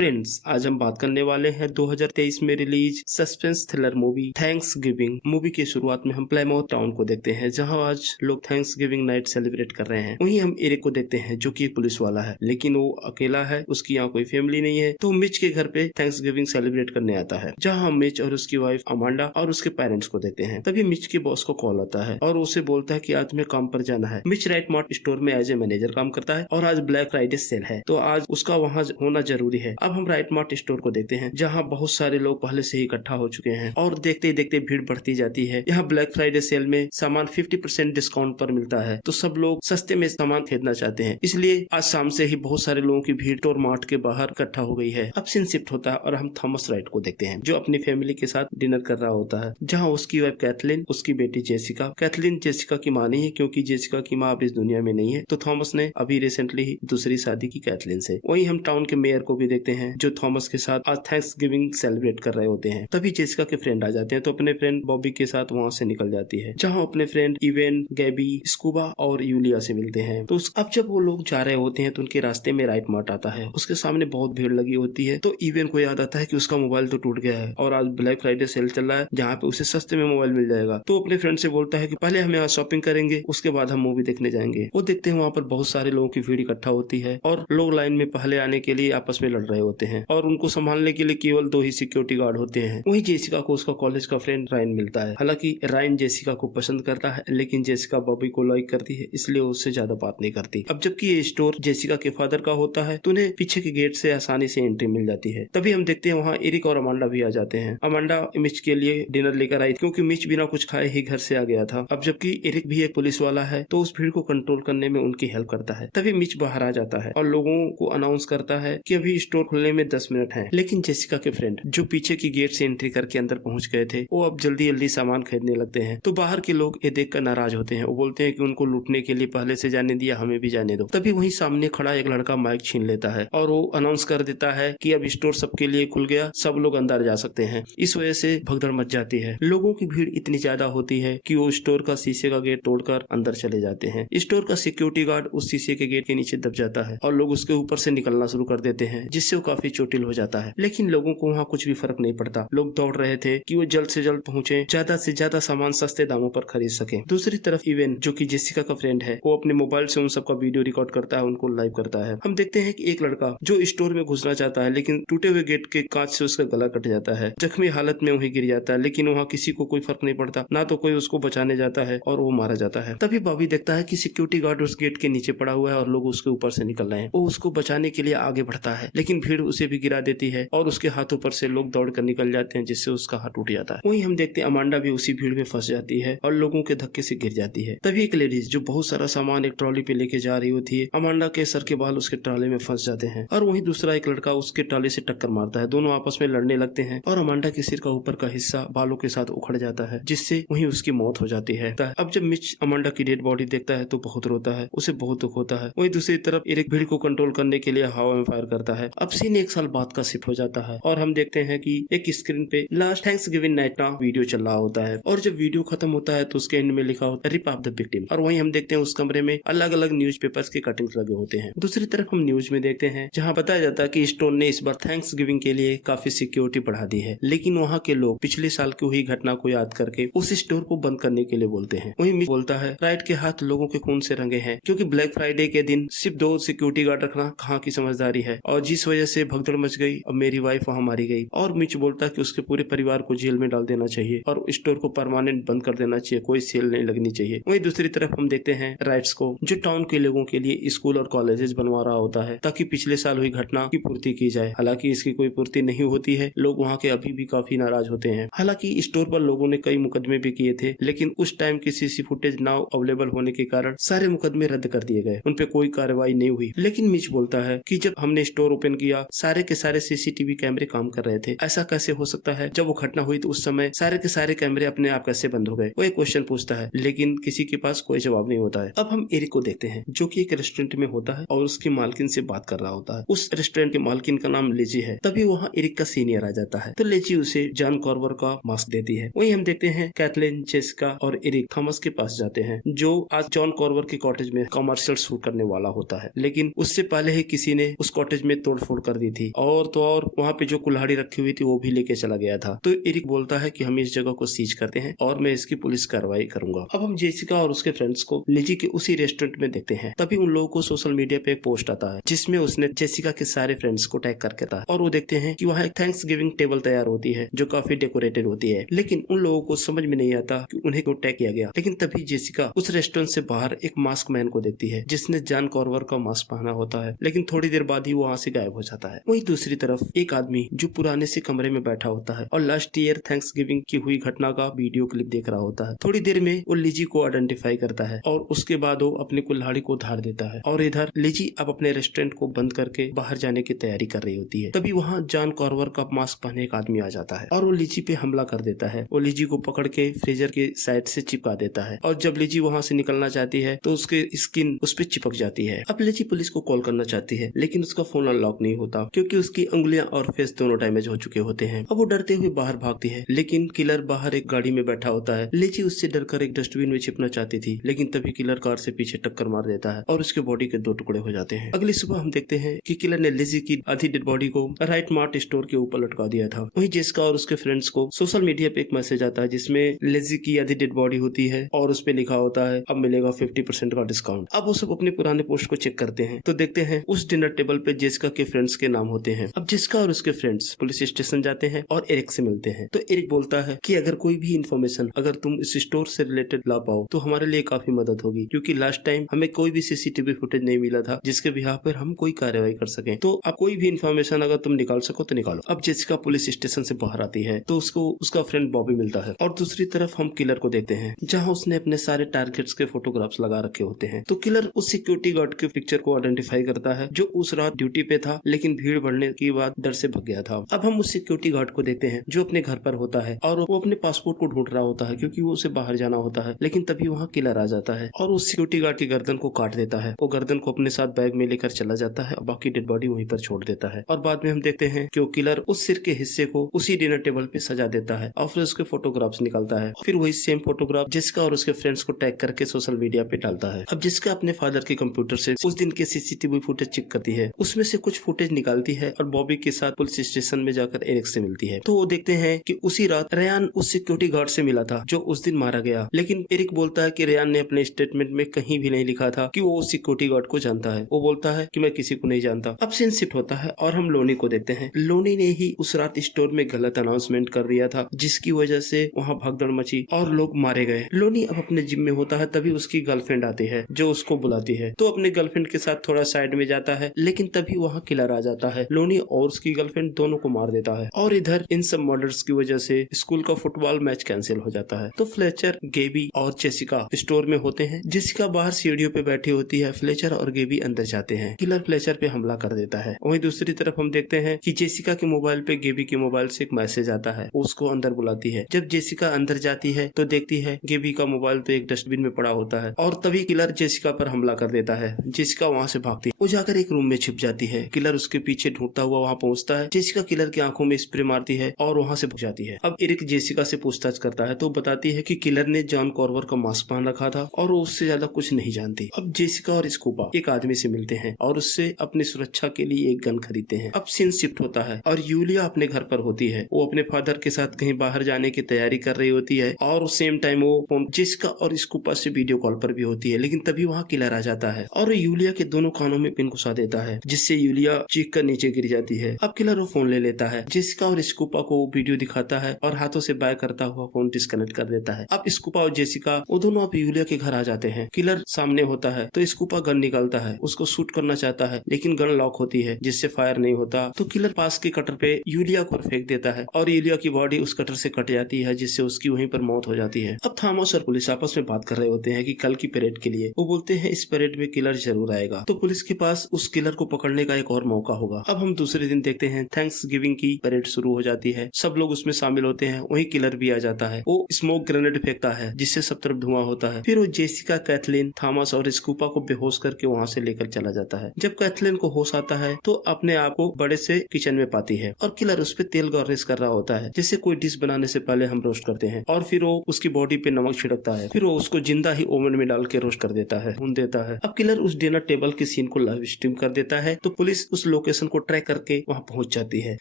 Friends, आज हम बात करने वाले हैं 2023 में release suspense thriller movie thanks giving. Movie की शुरुआत में हम प्लेमाउथ टाउन को देखते हैं, जहां आज लोग थैंक्स गिविंग नाइट सेलिब्रेट कर रहे हैं। वहीं हम एरिक को देखते हैं, जो कि एक पुलिस वाला है, लेकिन वो अकेला है, उसकी यहाँ कोई फैमिली नहीं है। तो मिच के घर पे थैंक्स गिविंग सेलिब्रेट करने आता है, जहाँ हम मिच और उसकी वाइफ अमांडा और उसके पेरेंट्स को देखते हैं। तभी मिच के बॉस को कॉल आता है और उसे बोलता है कि आज तुम्हें काम पर जाना है। मिच राइट मार्ट स्टोर में एज ए मैनेजर काम करता है और आज ब्लैक फ्राइडे सेल है, तो आज उसका वहाँ होना जरूरी है। अब हम राइट मार्ट स्टोर को देखते हैं, जहां बहुत सारे लोग पहले से ही इकट्ठा हो चुके हैं और देखते ही देखते भीड़ बढ़ती जाती है। यहाँ ब्लैक फ्राइडे सेल में सामान 50% डिस्काउंट पर मिलता है, तो सब लोग सस्ते में सामान खरीदना चाहते हैं। इसलिए आज शाम से ही बहुत सारे लोगों की भीड़ स्टोर मार्ट के बाहर इकट्ठा हो गई है। अब सीन शिफ्ट होता है और हम थॉमस राइट को देखते हैं, जो अपनी फैमिली के साथ डिनर कर रहा होता है, जहाँ उसकी वाइफ कैथलीन, उसकी बेटी जेसिका। कैथलीन जेसिका की माँ नहीं है, क्योंकि जेसिका की माँ अब इस दुनिया में नहीं है, तो थॉमस ने अभी रिसेंटली ही दूसरी शादी की कैथलीन से। वहीं हम टाउन के मेयर को भी देखते हैं, जो थॉमस के साथ आज थैंक्स गिविंग सेलिब्रेट कर रहे होते हैं। तभी जेसिका के फ्रेंड आ जाते हैं, तो अपने फ्रेंड बॉबी के साथ वहाँ से निकल जाती है, जहाँ अपने फ्रेंड इवेन, गैबी, स्कूबा और यूलिया से मिलते हैं। तो अब जब वो लोग जा रहे होते हैं, तो उनके रास्ते में राइट मार्ट आता है। उसके सामने बहुत भीड़ लगी होती है, तो इवेन को याद आता है कि उसका मोबाइल तो टूट गया है और आज ब्लैक फ्राइडे सेल चल रहा है, जहाँ पे उसे सस्ते में मोबाइल मिल जाएगा। तो अपने फ्रेंड से बोलता है कि पहले हम यहाँ शॉपिंग करेंगे, उसके बाद हम मूवी देखने जाएंगे। वो देखते हैं वहाँ पर बहुत सारे लोगों की भीड़ इकट्ठा होती है और लोग लाइन में पहले आने के लिए आपस में लड़ रहे होते हैं और उनको संभालने के लिए केवल 2 ही सिक्योरिटी गार्ड होते हैं। वहीं जेसिका को उसका कॉलेज का फ्रेंड रायन मिलता है। हालांकि रायन जेसिका को पसंद करता है, लेकिन जेसिका बॉबी को लाइक करती है, इसलिए उससे ज्यादा बात नहीं करती। अब जबकि ये स्टोर जेसिका के फादर का होता है, तो उन्हें पीछे के गेट से आसानी से एंट्री मिल जाती है। तभी हम देखते हैं वहाँ एरिक और अमांडा भी आ जाते हैं। अमांडा मिच के लिए डिनर लेकर आई, क्योंकि मिच बिना कुछ खाए ही घर से आ गया था। अब जबकि एरिक भी एक पुलिस वाला है, तो उस भीड़ को कंट्रोल करने में उनकी हेल्प करता है। तभी मिच बाहर आ जाता है और लोगों को अनाउंस करता है कि अभी स्टोर खुलने में 10 मिनट है। लेकिन जेसिका के फ्रेंड, जो पीछे की गेट से एंट्री करके अंदर पहुंच गए थे, वो अब जल्दी जल्दी सामान खरीदने लगते हैं। तो बाहर के लोग ये देखकर नाराज होते हैं। वो बोलते हैं कि उनको लूटने के लिए पहले से जाने दिया, हमें भी जाने दो। तभी वहीं सामने खड़ा एक लड़का माइक छीन लेता है और वो अनाउंस कर देता है कि अब स्टोर सबके लिए खुल गया, सब लोग अंदर जा सकते हैं। इस वजह से भगदड़ मच जाती है। लोगों की भीड़ इतनी ज्यादा होती है कि वो स्टोर का शीशे का गेट तोड़कर अंदर चले जाते हैं। स्टोर का सिक्योरिटी गार्ड उस शीशे के गेट के नीचे दब जाता है और लोग उसके ऊपर से निकलना शुरू कर देते हैं, जिससे वो काफी चोटिल हो जाता है। लेकिन लोगों को वहाँ कुछ भी फर्क नहीं पड़ता। लोग दौड़ रहे थे कि वो जल्द से जल्द पहुंचे, ज्यादा से ज्यादा सामान सस्ते दामों पर खरीद सके। दूसरी तरफ इवेन, जो कि जेसिका का फ्रेंड है, वो अपने मोबाइल से उन सबका वीडियो रिकॉर्ड करता है, उनको लाइव करता है। हम देखते हैं कि एक लड़का जो स्टोर में घुसना चाहता है, लेकिन टूटे हुए गेट के कांच से उसका गला कट जाता है। जख्मी हालत में वहीं गिर जाता है, लेकिन वहाँ किसी को कोई फर्क नहीं पड़ता, ना तो कोई उसको बचाने जाता है और वो मारा जाता है। तभी बॉबी देखता है कि सिक्योरिटी गार्ड उस गेट के नीचे पड़ा हुआ है और लोग उसके ऊपर से निकल रहे हैं। वो उसको बचाने के लिए आगे बढ़ता है, लेकिन भीड़ उसे भी गिरा देती है और उसके हाथों पर से लोग दौड़ कर निकल जाते हैं, जिससे उसका हाथ टूट जाता है। वहीं हम देखते हैं अमांडा भी उसी भीड़ में फंस जाती है और लोगों के धक्के से गिर जाती है। तभी एक लेडीज जो बहुत सारा सामान एक ट्रॉली पे लेके जा रही होती है, अमांडा के सर के बाल उसके ट्रॉली में फंस जाते हैं और वहीं दूसरा एक लड़का उसके ट्रॉली से टक्कर मारता है। दोनों आपस में लड़ने लगते हैं और अमांडा के सिर का ऊपर का हिस्सा बालों के साथ उखड़ जाता है, जिससे वहीं उसकी मौत हो जाती है। अब जब मिच अमांडा की डेड बॉडी देखता है तो बहुत रोता है, उसे बहुत दुख होता है। वहीं दूसरी तरफ एरिक भीड़ को कंट्रोल करने के लिए हवा में फायर करता है। अब सीन 1 साल बाद का शिफ्ट हो जाता है और हम देखते हैं कि एक स्क्रीन पे लास्ट थैंक्स गिविंग नाइट का वीडियो चल रहा होता है और जब वीडियो खत्म होता है तो उसके एंड में लिखा होता है रिप ऑफ द विक्टिम। और वहीं हम देखते हैं उस कमरे में अलग अलग न्यूज पेपर्स के कटिंग्स लगे होते हैं। दूसरी तरफ हम न्यूज में देखते हैं जहाँ बताया जाता है कि स्टोर ने इस बार थैंक्स गिविंग के लिए काफी सिक्योरिटी बढ़ा दी है, लेकिन वहाँ के लोग पिछले साल की हुई घटना को याद करके उस स्टोर को बंद करने के लिए बोलते हैं। वहीं मिच बोलता है राइट के हाथ लोगों के खून से रंगे हैं, क्योंकि ब्लैक फ्राइडे के दिन सिर्फ 2 सिक्योरिटी गार्ड रखना कहाँ की समझदारी है, और जिस वजह से भगदड़ मच गई, अब मेरी वाइफ वहाँ मारी गई। और मिच बोलता है कि उसके पूरे परिवार को जेल में डाल देना चाहिए और स्टोर को परमानेंट बंद कर देना चाहिए, कोई सेल नहीं लगनी चाहिए। वहीं दूसरी तरफ हम देखते हैं राइट्स को, जो टाउन के लोगों के लिए स्कूल और कॉलेजेस बनवा रहा होता है ताकि पिछले साल हुई घटना की पूर्ति की जाए। हालांकि इसकी कोई पूर्ति नहीं होती है, लोग वहाँ के अभी भी काफी नाराज होते हैं। हालांकि स्टोर पर लोगों ने कई मुकदमे भी किए थे, लेकिन उस टाइम की सीसी फुटेज नाउ अवेलेबल होने के कारण सारे मुकदमे रद्द कर दिए गए, उन पे कोई कार्रवाई नहीं हुई। लेकिन मिच बोलता है कि जब हमने स्टोर ओपन किया सारे के सारे सीसीटीवी कैमरे काम कर रहे थे, ऐसा कैसे हो सकता है? जब वो घटना हुई तो उस समय सारे के सारे कैमरे अपने आप कैसे बंद हो गए? वो एक क्वेश्चन पूछता है, लेकिन किसी के पास कोई जवाब नहीं होता है। अब हम एरिक को देखते हैं, जो कि एक रेस्टोरेंट में होता है और उसकी मालकिन से बात कर रहा होता है। उस रेस्टोरेंट के मालकिन का नाम लेजी है। तभी वहाँ एरिक का सीनियर आ जाता है, तो लेजी उसे जॉन कॉर्बर का मास्क देती है। वहीं हम देखते हैं कैथलीन, जेसिका और एरिक थॉमस के पास जाते हैं, जो आज जॉन कॉर्बर के कॉटेज में कमर्शियल शूट करने वाला होता है। लेकिन उससे पहले ही किसी ने उस कॉटेज में तोड़फोड़ कर दी थी, और तो और वहाँ पे जो कुल्हाड़ी रखी हुई थी वो भी लेके चला गया था। तो एरिक बोलता है कि हम इस जगह को सीज करते हैं और मैं इसकी पुलिस कार्रवाई करूंगा। अब हम जेसिका और उसके फ्रेंड्स को लिजी के उसी रेस्टोरेंट में देखते हैं। तभी उन लोगों को सोशल मीडिया पे एक पोस्ट आता है जिसमें उसने जेसिका के सारे फ्रेंड्स को टैग करके था, और वो देखते हैं कि वहाँ एक थैंक्स गिविंग टेबल तैयार होती है जो काफी डेकोरेटेड होती है। लेकिन उन लोगों को समझ में नहीं आता कि उन्हें क्यों टैग किया गया। लेकिन तभी जेसिका उस रेस्टोरेंट से बाहर एक मास्क मैन को देखती है जिसने जॉन कॉर्वर का मास्क पहना होता है, लेकिन थोड़ी देर बाद ही वो वहाँ से गायब हो जाता है। वहीं दूसरी तरफ एक आदमी जो पुराने से कमरे में बैठा होता है और लास्ट ईयर थैंक्स गिविंग की हुई घटना का वीडियो क्लिप देख रहा होता है। थोड़ी देर में वो लिजी को आइडेंटिफाई करता है और उसके बाद वो अपनी कुल्हाड़ी को उधार देता है, और इधर लिजी अब अपने रेस्टोरेंट को बंद करके बाहर जाने की तैयारी कर रही होती है। तभी वहाँ जॉन कॉर्वर का मास्क पहने एक आदमी आ जाता है और वो लिजी पे हमला कर देता है। वो लिजी को पकड़ के फ्रीजर के साइड से चिपका देता है, और जब लिजी वहाँ से निकलना चाहती है तो उसके स्किन उस पर चिपक जाती है। अब लिजी पुलिस को कॉल करना चाहती है, लेकिन उसका फोन अनलॉक नहीं होता क्योंकि उसकी उंगलियां और फेस दोनों डैमेज हो चुके होते हैं। अब वो डरते हुए बाहर भागती है, लेकिन किलर बाहर एक गाड़ी में बैठा होता है। लिजी उससे डरकर एक डस्टबिन में छिपना चाहती थी, लेकिन तभी किलर कार से पीछे टक्कर मार देता है और उसके बॉडी के 2 टुकड़े हो जाते हैं। अगली सुबह हम देखते हैं कि किलर ने लिजी की आधी डेड बॉडी को राइट मार्ट स्टोर के ऊपर लटका दिया था। वहीं जेसिका और उसके फ्रेंड्स को सोशल मीडिया पे एक मैसेज आता है जिसमें लिजी की आधी डेड बॉडी होती है और उस पे लिखा होता है अब मिलेगा 50% का डिस्काउंट। अब वो सब अपने पुराने पोस्ट को चेक करते हैं तो देखते हैं उस डिनर टेबल पे जेसिका के फ्रेंड्स के नाम होते हैं। अब जेसिका और उसके फ्रेंड्स पुलिस स्टेशन जाते हैं और एरिक से मिलते हैं। तो एरिक बोलता है कि अगर कोई भी इन्फॉर्मेशन अगर तुम इस स्टोर से रिलेटेड ला पाओ तो हमारे लिए काफी मदद होगी, क्योंकि लास्ट टाइम हमें कोई भी सीसीटीवी फुटेज नहीं मिला था जिसके बिहार पर हम कोई कार्रवाई कर सके। तो अब कोई भी इन्फॉर्मेशन अगर तुम निकाल सको तो निकालो। अब जेसिका पुलिस स्टेशन से बाहर आती है तो उसको उसका फ्रेंड बॉबी मिलता है, और दूसरी तरफ हम किलर को देखते हैं जहाँ उसने अपने सारे टारगेट्स के फोटोग्राफ्स लगा रखे होते हैं। तो किलर उस सिक्योरिटी गार्ड के पिक्चर को आइडेंटिफाई करता है जो उस रात ड्यूटी पे था, लेकिन भीड़ बढ़ने के बाद डर से भाग गया था। अब हम उस सिक्योरिटी गार्ड को देखते हैं जो अपने घर पर होता है और वो अपने पासपोर्ट को ढूंढ रहा होता है क्योंकि वो उसे बाहर जाना होता है। लेकिन तभी वहाँ किलर आ जाता है और उस सिक्योरिटी गार्ड की गर्दन को काट देता है। वो गर्दन को अपने साथ बैग में लेकर चला जाता है और बाकी डेड बॉडी वहीं पर छोड़ देता है। और बाद में हम देखते हैं कि वो किलर उस सिर के हिस्से को उसी डिनर टेबल पे सजा देता है और फिर उसके फोटोग्राफ्स निकालता है। फिर वही सेम फोटोग्राफ जेसिका और उसके फ्रेंड्स को टैग करके सोशल मीडिया पे डालता है। अब जेसिका अपने फादर के कंप्यूटर से उस दिन के सीसीटीवी फुटेज चेक करती है, उसमें से कुछ फुटेज निकालती है और बॉबी के साथ पुलिस स्टेशन में जाकर एरिक से मिलती है। तो वो देखते हैं कि उसी रात रेयान उस सिक्योरिटी गार्ड से मिला था जो उस दिन मारा गया, लेकिन एरिक बोलता है कि रेयान ने अपने स्टेटमेंट में कहीं भी नहीं लिखा था कि वो उस सिक्योरिटी गार्ड को जानता है। वो बोलता है कि मैं किसी को नहीं जानता। अब सीन शिफ्ट होता है और हम लोनी को देखते हैं। लोनी ने ही उस रात स्टोर में गलत अनाउंसमेंट कर दिया था जिसकी वजह से वहाँ भगदड़ मची और लोग मारे गए। लोनी अब अपने जिम में होता है, तभी उसकी गर्लफ्रेंड आती है जो उसको बुलाती है। तो अपने गर्लफ्रेंड के साथ थोड़ा साइड में जाता है, लेकिन तभी वहाँ किलर आ जाता है। लोनी और उसकी गर्लफ्रेंड दोनों को मार देता है और इधर इन सब मर्डर्स की वजह से स्कूल का फुटबॉल मैच कैंसिल हो जाता है। तो फ्लेचर, गेबी और जेसिका स्टोर में होते हैं। जेसिका बाहर सीढ़ियों पे बैठी होती है, फ्लेचर और गेबी अंदर जाते हैं। किलर फ्लेचर पे हमला कर देता है। वहीं दूसरी तरफ हम देखते हैं कि जेसिका के मोबाइल पे गेबी के मोबाइल से एक मैसेज आता है, उसको अंदर बुलाती है। जब जेसिका अंदर जाती है तो देखती है गेबी का मोबाइल तो एक डस्टबिन में पड़ा होता है और तभी किलर जेसिका पर हमला कर देता है। जेसिका वहाँ से भागती है, वो जाकर एक रूम में छिप जाती है। किलर उसके पीछे ढूंढता हुआ वहाँ पहुँचता है। जेसिका किलर की आंखों में स्प्रे मारती है और वहाँ से भाग जाती है। अब एरिक जेसिका से पूछताछ करता है तो बताती है कि किलर ने जॉन कॉर्वर का मास्क पहन रखा था और वो उससे ज्यादा कुछ नहीं जानती। अब जेसिका और स्कूपा एक आदमी से मिलते हैं और उससे अपनी सुरक्षा के लिए एक गन खरीदते हैं। अब सीन शिफ्ट होता है और यूलिया अपने घर पर होती है। वो अपने फादर के साथ कहीं बाहर जाने की तैयारी कर रही होती है और सेम टाइम वो जेसिका और स्कूपा से वीडियो कॉल पर भी होती है, लेकिन तभी वहाँ किलर आ जाता है और यूलिया के दोनों कानों में पिन घुसा देता है जिससे यूलिया चीख कर नीचे गिर जाती है। अब किलर वो फोन ले लेता है, जेसिका और स्कूपा को वीडियो दिखाता है और हाथों से बाय करता हुआ फोन डिस्कनेक्ट कर देता है। अब स्कूपा और जेसिका वो दोनों अब यूलिया के घर आ जाते हैं। किलर सामने होता है तो स्कूपा गन निकालता है, उसको शूट करना चाहता है लेकिन गन लॉक होती है जिससे फायर नहीं होता। तो किलर पास के कटर पे यूलिया को फेंक देता है और यूलिया की बॉडी उस कटर से कट जाती है जिससे उसकी वहीं पर मौत हो जाती है। अब थॉमस और पुलिस आपस में बात कर रहे होते हैं कि कल की परेड के लिए। वो बोलते हैं इस परेड में किलर जरूर आएगा, तो पुलिस के पास उस किलर को पकड़ने का एक और मौका होगा। अब हम दूसरे दिन देखते हैं थैंक्स गिविंग की परेड शुरू हो जाती है, सब लोग उसमें शामिल होते हैं। वहीं किलर भी आ जाता है, वो स्मोक ग्रेनेड फेंकता है जिससे सब तरफ धुआं होता है। फिर वो जेसिका, कैथलीन, थॉमस और स्कूपा को बेहोश करके वहाँ से लेकर चला जाता है। जब कैथलीन को होश आता है तो अपने आप को बड़े से किचन में पाती है और किलर उस पे तेल गार्निश कर रहा होता है जैसे कोई डिश बनाने से पहले हम रोस्ट करते हैं, और फिर वो उसकी बॉडी पे नमक छिड़कता है। फिर वो उसको जिंदा ही ओवन में डाल के रोस्ट कर देता है, भून देता है। अब किलर उस डिनर टेबल की सीन को लाइव स्ट्रीम कर देता है तो पुलिस उस लोकेशन को ट्रैक करके वहाँ पहुंच जाती है।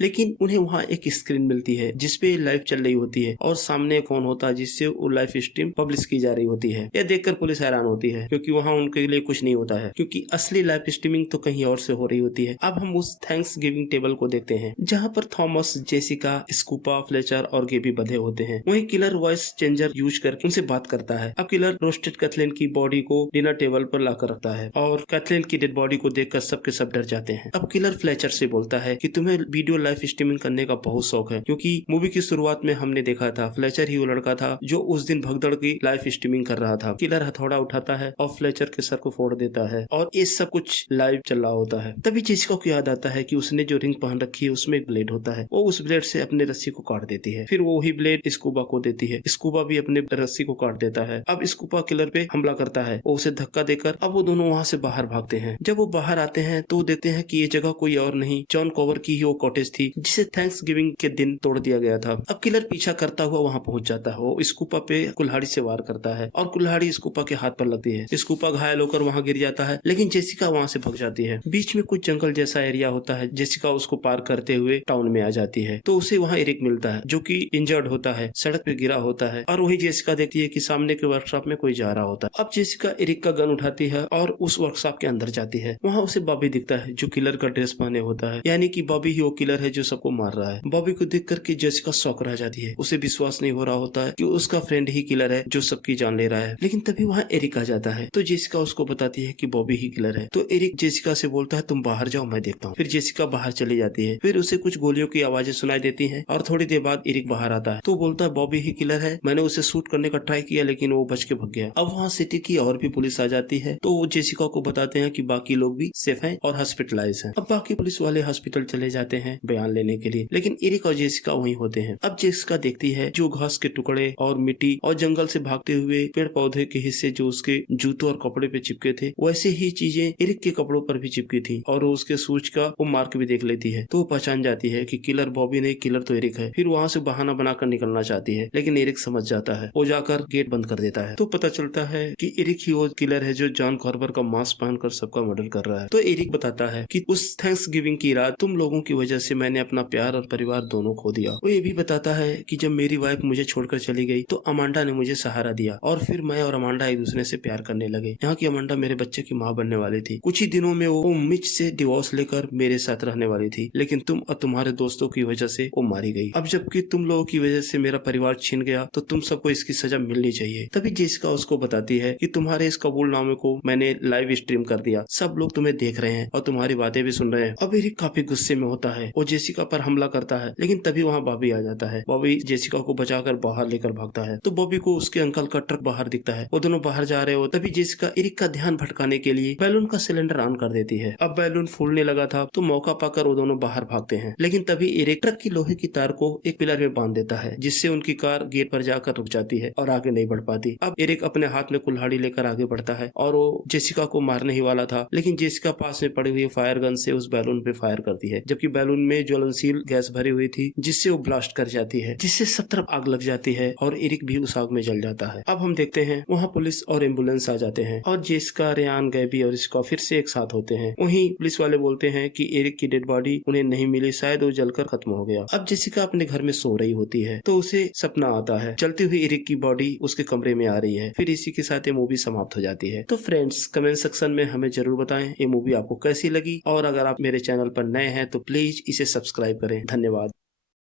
लेकिन उन्हें वहाँ एक स्क्रीन मिलती है जिसपे लाइव चल रही होती है और सामने फोन होता है जिससे वो लाइव स्ट्रीम पब्लिश की जा रही होती है। यह देखकर पुलिस हैरान होती है क्योंकि वहाँ उनके लिए कुछ नहीं होता है, क्योंकि असली लाइव स्ट्रीमिंग तो कहीं और से हो रही होती है। अब हम उस थैंक्स गिविंग टेबल को देखते हैं जहाँ पर थॉमस, जेसिका, स्कूपा, फ्लेचर और गेबी बंधे होते हैं। वहीं किलर वॉइस चेंजर यूज करके उनसे बात करता है। अब किलर रोस्टेड कैथलीन की बॉडी को डिनर टेबल पर लाकर रखता है और कैथलीन की डेड बॉडी को देखकर सबके सब डर जाते हैं। अब किलर फ्लेचर से बोलता है कि तुम्हें वीडियो लाइव स्ट्रीमिंग करने का बहुत शौक है, क्योंकि मूवी की शुरुआत में हमने देखा था फ्लेचर ही वो लड़का था जो उस दिन भगदड़ की लाइव स्ट्रीमिंग कर रहा था। किलर हथौड़ा उठाता है और फ्लेचर के सर को फोड़ देता है और ये सब कुछ लाइव चल रहा होता है। तभी जेसिका को याद आता है कि उसने जो रिंग पहन रखी है उसमें एक ब्लेड होता है। वो उस ब्लेड से अपने रस्सी को काट देती है, फिर वो वही ब्लेड स्कूबा को देती है। स्कूबा भी अपने रस्सी को काट देता है। अब स्कूबा किलर पे हमला करता है, वो उसे धक्का देकर अब वो दोनों वहाँ से बाहर भागते हैं। जब वो बाहर आते हैं तो देखते हैं कि ये जगह कोई और नहीं, जॉन कॉवर की ही वो कॉटेज थी जिसे थैंक्स गिविंग के दिन तोड़ दिया गया था। अब किलर पीछा करता हुआ वहाँ पहुंच जाता है। वो स्कूपा पे कुल्हाड़ी से वार करता है और कुल्हाड़ी स्कूपा के हाथ पर लगती है। स्कूपा घायल होकर वहाँ गिर जाता है, लेकिन जेसिका वहाँ से भग जाती है। बीच में कुछ जंगल जैसा एरिया होता है। जेसिका उसको पार करते हुए टाउन में आ जाती है तो उसे वहाँ एरिक मिलता है जो कि इंजर्ड होता है, सड़क पे गिरा होता है और वही जेसिका देखती है कि सामने के वर्कशॉप में कोई जा रहा होता है। अब जेसिका एरिक का गन उठाती है और उस वर्कशॉप के अंदर जाती है। वहाँ उसे बॉबी दिखता है जो किलर का ड्रेस पहने होता है, यानी कि बॉबी ही वो किलर है जो सबको मार रहा है। बॉबी को देख करके जेसिका शॉक रह जाती है। उसे विश्वास नहीं हो रहा होता है कि उसका फ्रेंड ही किलर है जो सबकी जान ले रहा है। लेकिन तभी वहाँ एरिक आ जाता है तो जेसिका उसको बताती है कि बॉबी ही किलर है। तो एरिक जेसिका से बोलता है तुम बाहर जाओ, मैं देखता हूँ। फिर जेसिका बाहर चली जाती है। फिर उसे कुछ गोलियों की आवाजें सुनाई देती हैं और थोड़ी देर बाद एरिक बाहर आता है तो बोलता है बॉबी ही किलर है, मैंने उसे शूट करने का ट्राई किया लेकिन वो बच के भाग गया। अब वहाँ सिटी की और भी पुलिस आ जाती है तो वो जेसिका को बताते हैं कि बाकी लोग भी सेफ हैं और हॉस्पिटलाइज हैं। अब बाकी पुलिस वाले हॉस्पिटल चले जाते हैं बयान लेने के लिए, लेकिन एरिक और जेसिका वहीं होते हैं। अब जेसिका देखती है जो घास के टुकड़े और मिट्टी और जंगल से भागते हुए पेड़ पौधे के हिस्से जो उसके जूतों और कपड़े पे चिपके थे, वैसे ही चीजें एरिक के कपड़ों पर भी चिपकी थी और उसके सूच का वो मार्क भी देख लेती है तो वो पहचान जाती है कि किलर बॉबी नहीं, किलर तो एरिक है। फिर वहाँ से बहाना बनाकर निकलना चाहती है, लेकिन एरिक समझ जाता है। वो जाकर गेट बंद कर देता है तो पता चलता है कि एरिक ही वो किलर है जो जॉन कॉर्बर का मास्क पहनकर सबका मर्डर कर रहा है। तो एरिक बताता है कि उस थैंक्स गिविंग की रात तुम लोगों की वजह से मैंने अपना प्यार और परिवार दोनों खो दिया। वो ये भी बताता है कि जब मेरी वाइफ मुझे छोड़कर चली गई तो अमांडा ने मुझे सहारा दिया और फिर मैं और अमांडा एक दूसरे से प्यार करने लगे। यहाँ की अमांडा मेरे बच्चे की माँ बनने वाली थी। कुछ ही दिनों में वो मिच से डिवोर्स लेकर मेरे साथ रहने वाली थी, लेकिन तुम और तुम्हारे दोस्तों की वजह से वो मारी गई। अब जबकि तुम लोगों की वजह से मेरा परिवार छिन गया तो तुम सबको इसकी सजा मिलनी चाहिए। तभी जेसिका उसको बताती है कि तुम्हारे इस कबूलनामे को मैंने लाइव स्ट्रीम कर दिया, सब लोग तुम्हें देख रहे हैं और तुम्हारी बातें भी सुन रहे हैं। अब एरिक काफी गुस्से में होता है, वो जेसिका पर हमला करता है, लेकिन तभी वहाँ बॉबी आ जाता है। बॉबी जेसिका को बचाकर बाहर लेकर भागता है तो बॉबी को उसके अंकल का ट्रक बाहर दिखता है। वो दोनों बाहर जा रहे हो तभी जेसिका एरिक का ध्यान भटकाने के लिए बैलून का सिलेंडर ऑन कर देती है। अब बैलून फूलने लगा था तो मौका पाकर वो दोनों बाहर भागते हैं, लेकिन तभी एरिक ट्रक की लोहे की तार को एक पिलर में बांध देता है जिससे उनकी कार गेट पर जाकर रुक जाती है और आगे नहीं बढ़ पाती। अब एरिक अपने हाथ में कुल्हाड़ी लेकर आगे बढ़ता है और वो जेसिका को मारने ही वाला था, लेकिन जेसिका पास में पड़ी हुई फायर गन से उस बैलून पे फायर करती है, जबकि बैलून में ज्वलनशील गैस भरी हुई थी जिससे वो ब्लास्ट कर जाती है, जिससे सब तरफ आग लग जाती है और एरिक भी उस आग में जल जाता है। अब हम देखते हैं वहाँ पुलिस और एम्बुलेंस आ जाते हैं और जेसिका, रेयान, गैबी और स्कॉ फिर से एक साथ होते हैं। वहीं पुलिस वाले बोलते हैं कि एरिक की डेड बॉडी उन्हें नहीं मिली, शायद वो जलकर खत्म हो गया। अब जेसिका अपने घर में सो रही होती है तो उसे सपना आता है चलती हुई एरिक की बॉडी उसके कमरे में आ रही है। फिर इसी के साथ ये मूवी समाप्त हो जाती है। तो फ्रेंड्स, कमेंट सेक्शन में हमें जरूर बताएं ये मूवी आपको कैसी लगी और अगर आप मेरे चैनल पर नए हैं तो प्लीज इसे सब्सक्राइब करें। धन्यवाद।